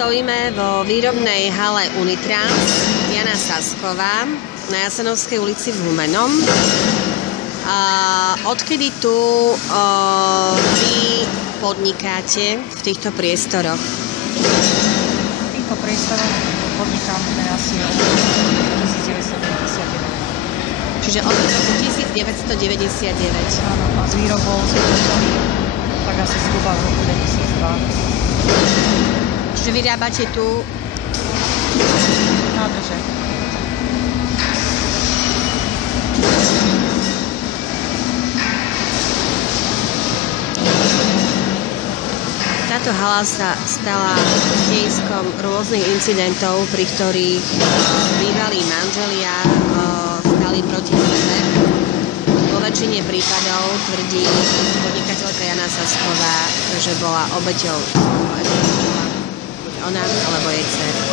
Stojíme vo výrobnej hale Unitrans, Jana Sasková, na Jasenovskej ulici v Humennom. Odkedy tu vy podnikáte v týchto priestoroch? V týchto priestoroch podnikáme asi od 1999. Čiže od roku 1999. Áno, a s výrobou sme začali tak asi zhruba v roku 2002. Čiže vyrábate tu nádrže. Táto hala sa stala dejiskom rôznych incidentov, pri ktorých bývalí manželia stali proti sebe. Vo väčšine prípadov tvrdí podnikateľka Jana Sasková, že bola obeťou svojho manžela, ona alebo jej dcera.